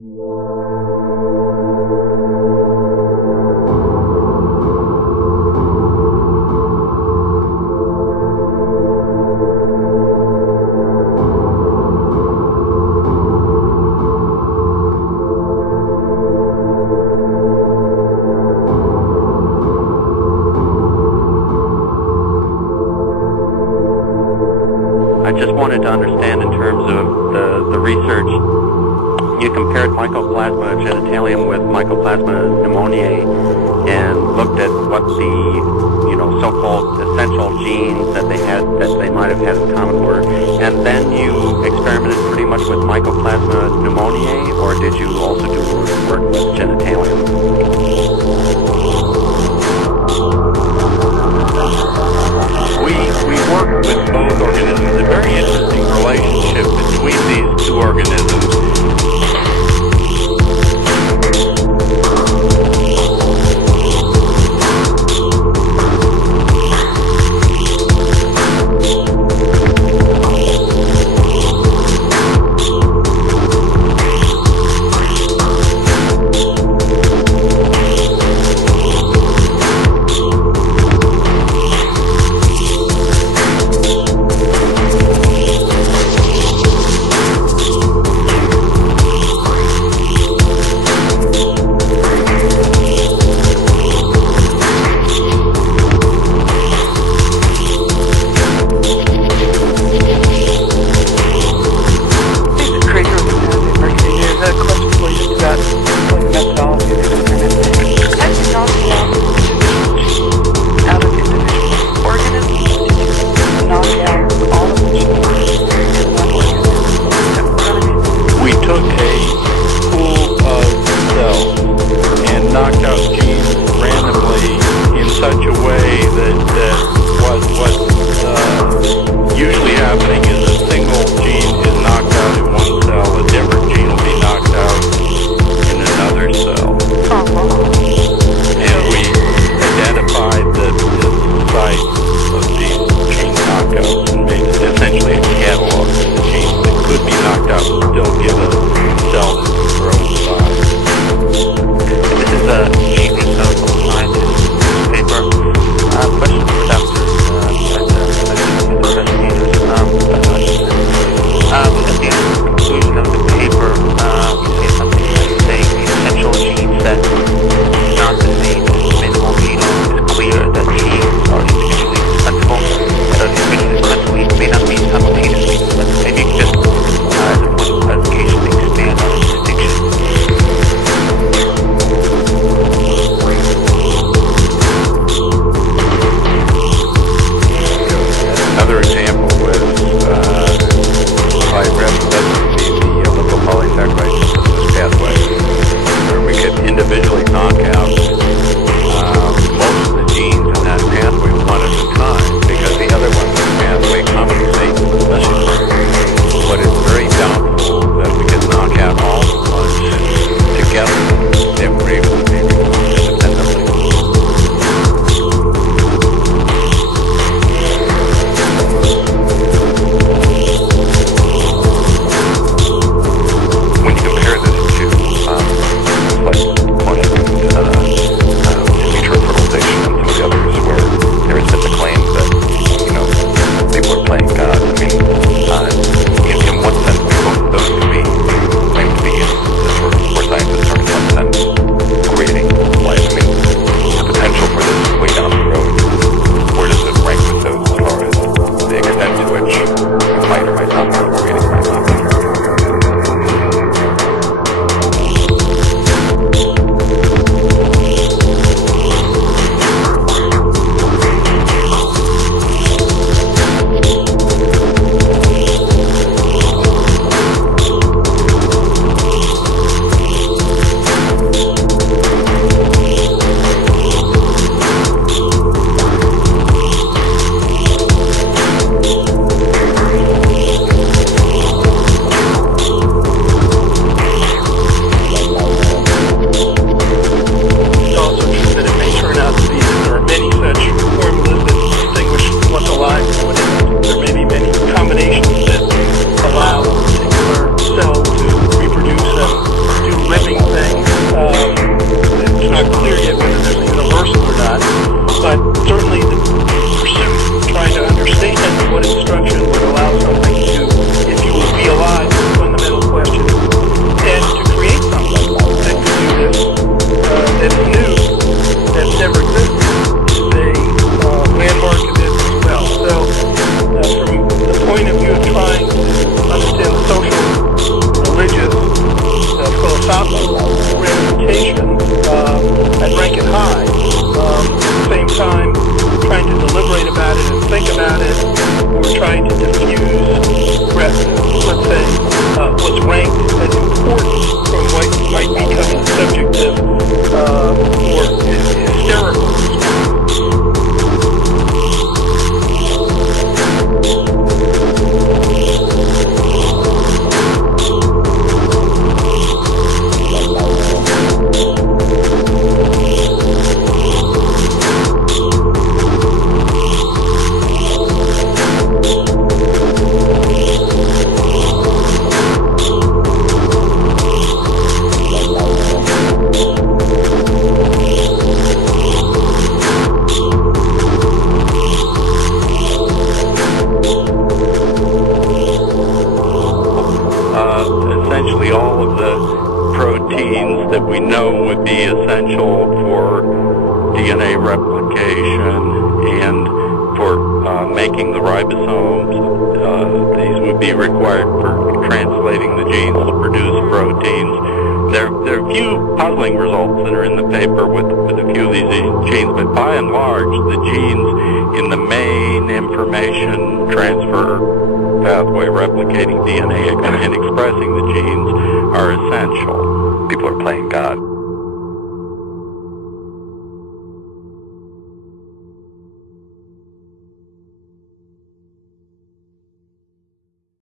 I just wanted to understand in terms of the research, you compared Mycoplasma genitalium with Mycoplasma pneumoniae and looked at what the, so-called essential genes that they might have had in common were, and then you experimented pretty much with Mycoplasma pneumoniae, or did you also do work with genitalium? We work with both organisms. A very interesting relationship between these two organisms. proteins that we know would be essential for DNA replication and for making the ribosomes. These would be required for translating the genes to produce proteins. There are a few puzzling results that are in the paper with a few of these genes, but by and large, the genes in the main information transfer pathway replicating DNA and expressing the genes are essential. People are playing God.